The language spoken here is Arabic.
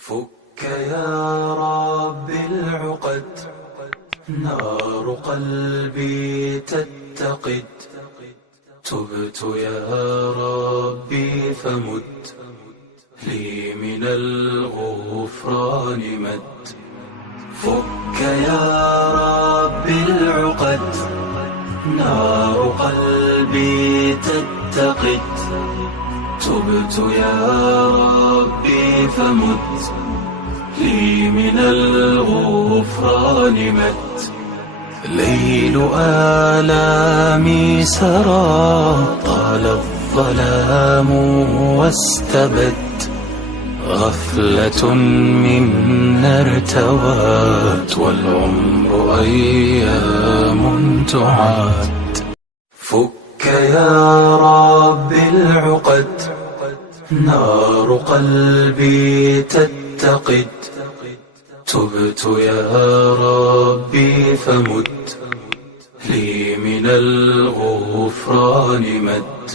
فك يا رب العقد، نار قلبي تتقد. تبت يا ربي فمد لي من الغفران مد. فك يا رب العقد، نار قلبي تتقد. تبت يا ربي فمد لي من الغفران مد. ليل آلامي سرى، طال الظلام واستبد. غفلة منا ارتوت، والعمر أيام تعاد. فك يا رب العقد، نار قلبي تتقد. تبت يا ربي فمد لي من الغفران مد.